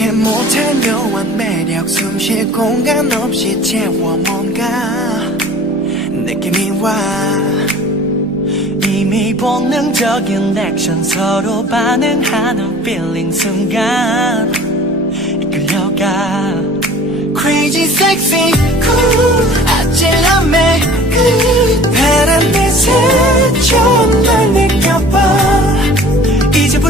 알지 못한 묘한 매력 숨쉴 공간 없이 채워 뭔가 느낌이 와 이미 본능적인 액션 서로 반응하는 feeling 순간 이끌려가 Crazy sexy cool